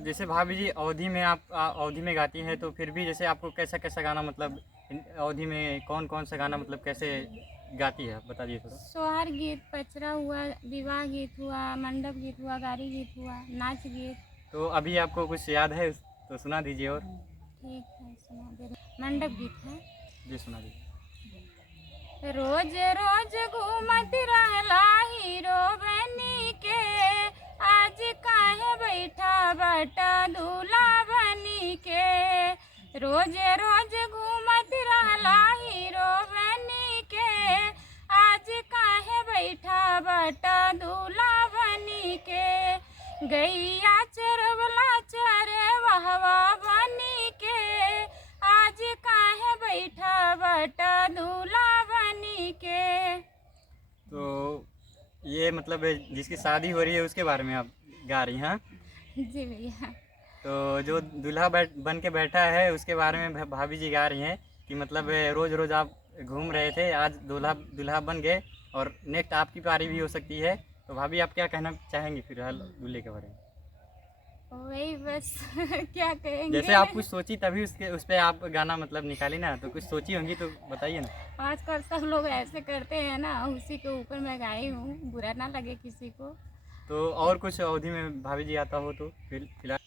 जैसे भाभी जी अवधी में आप अवधी में गाती हैं, तो फिर भी जैसे आपको कैसा कैसा गाना मतलब अवधी में कौन कौन सा गाना मतलब कैसे गाती है, आप बता दीजिए थोड़ा। सोहर गीत, पचरा हुआ, विवाह गीत हुआ, मंडप गीत हुआ, गारी गीत हुआ, नाच गीत। तो अभी आपको कुछ याद है तो सुना दीजिए। और ठीक है, सुना दे रहे। मंडप गीत है। जी सुना दीजिए। रोज रोज घूमत रहला हीरो बनी के, आज काहे बैठा बटा दूल्हा बनी के। रोज रोज घूमत रहला हीरो बनी के, आज काहे बैठा बटा दूल्हा बनी के। गैया चरवला चरे वहवा बनी के, आज काहे बैठा बटा दूल्हा बनी के। तो ये मतलब जिसकी शादी हो रही है उसके बारे में आप गा रही हैं? जी भैया। तो जो दूल्हा बन के बैठा है उसके बारे में भाभी जी गा रही हैं कि मतलब रोज़ रोज़ आप घूम रहे थे, आज दूल्हा दूल्हा बन गए और नेक्स्ट आपकी पारी भी हो सकती है। तो भाभी आप क्या कहना चाहेंगी फिलहाल दूल्हे के बारे में? वही बस क्या कहेंगे। जैसे आप कुछ सोची तभी उस पर आप गाना मतलब निकाली ना, तो कुछ सोची होंगी तो बताइए ना। आजकल सब लोग ऐसे करते हैं ना, उसी के ऊपर मैं गाई हूँ, बुरा ना लगे किसी को। तो और कुछ अवधि में भाभी जी आता हो तो फिलहाल।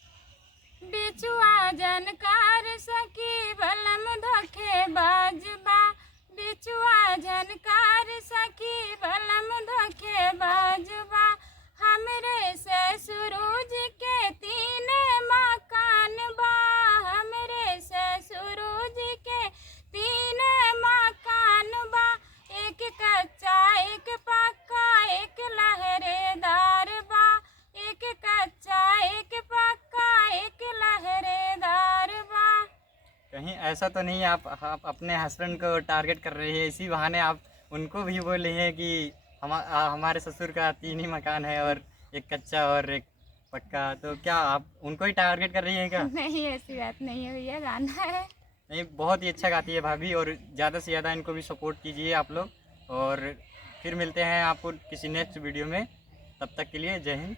बिचुआ जनकार सखी बलम धोखे बाजबा, बिचुआ जनकार सखी बलम धोखे बाजबा। हमरे ससुरुज के तीन मकान बा, हमरे ससुरुज के तीन मकान बा। एक कच्चा एक पक्का एक लहरेदार बा, एक कच्चा एक पक्का एक लहरेदार बा। कहीं ऐसा तो नहीं आप अपने हस्बैंड को टारगेट कर रही है, इसी बहाने आप उनको भी बोल रही हैं कि हमारे ससुर का 3 ही मकान है और एक कच्चा और एक पक्का, तो क्या आप उनको ही टारगेट कर रही हैं क्या? नहीं, ऐसी बात नहीं है भैया, गाना है। नहीं, बहुत ही अच्छा गाती है भाभी, और ज़्यादा से ज़्यादा इनको भी सपोर्ट कीजिए आप लोग। और फिर मिलते हैं आपको किसी नेक्स्ट वीडियो में, तब तक के लिए जय हिंद।